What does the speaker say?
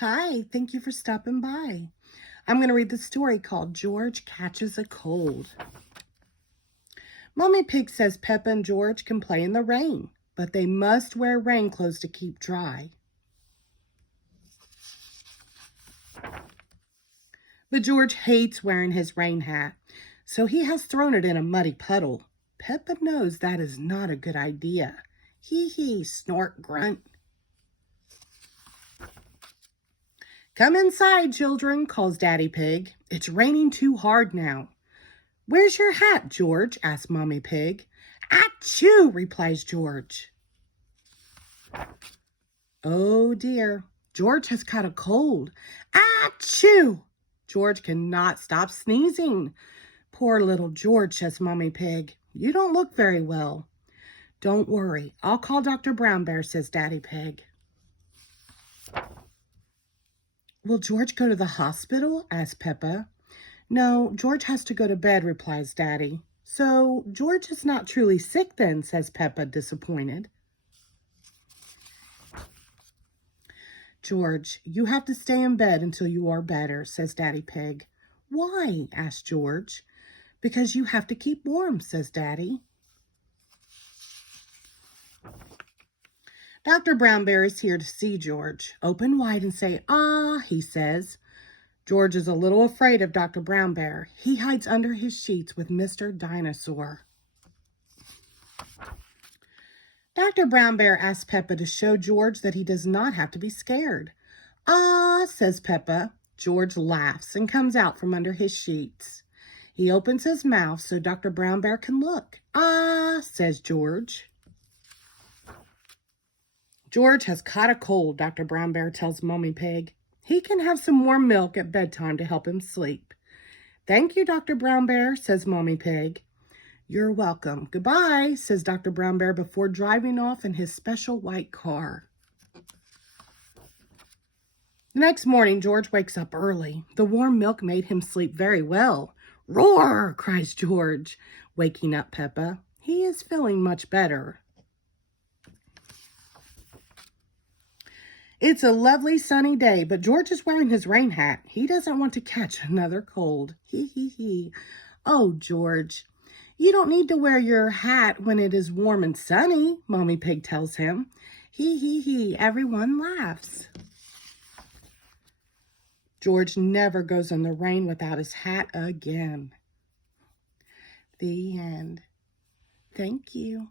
Hi, thank you for stopping by. I'm going to read the story called George Catches a Cold. Mommy Pig says Peppa and George can play in the rain, but they must wear rain clothes to keep dry. But George hates wearing his rain hat, so he has thrown it in a muddy puddle. Peppa knows that is not a good idea. Hee hee, snort, grunt. Come inside, children, calls Daddy Pig. It's raining too hard now. Where's your hat, George? asks Mommy Pig. Achoo, replies George. Oh dear, George has caught a cold. Achoo! George cannot stop sneezing. Poor little George, says Mommy Pig. You don't look very well. Don't worry, I'll call Dr. Brown Bear, says Daddy Pig. Will George go to the hospital? asks Peppa. No, George has to go to bed, replies Daddy. So George is not truly sick then, says Peppa, disappointed. George, you have to stay in bed until you are better, says Daddy Pig. Why? asks George. Because you have to keep warm, says Daddy. Dr. Brown Bear is here to see George. Open wide and say, ah, he says. George is a little afraid of Dr. Brown Bear. He hides under his sheets with Mr. Dinosaur. Dr. Brown Bear asks Peppa to show George that he does not have to be scared. Ah, says Peppa. George laughs and comes out from under his sheets. He opens his mouth so Dr. Brown Bear can look. Ah, says George. George has caught a cold, Dr. Brown Bear tells Mommy Pig. He can have some warm milk at bedtime to help him sleep. Thank you, Dr. Brown Bear, says Mommy Pig. You're welcome. Goodbye, says Dr. Brown Bear before driving off in his special white car. The next morning, George wakes up early. The warm milk made him sleep very well. Roar, cries George, waking up Peppa. He is feeling much better. It's a lovely sunny day, but George is wearing his rain hat. He doesn't want to catch another cold. Hee hee hee. Oh, George, you don't need to wear your hat when it is warm and sunny, Mommy Pig tells him. Hee hee hee. Everyone laughs. George never goes in the rain without his hat again. The end. Thank you.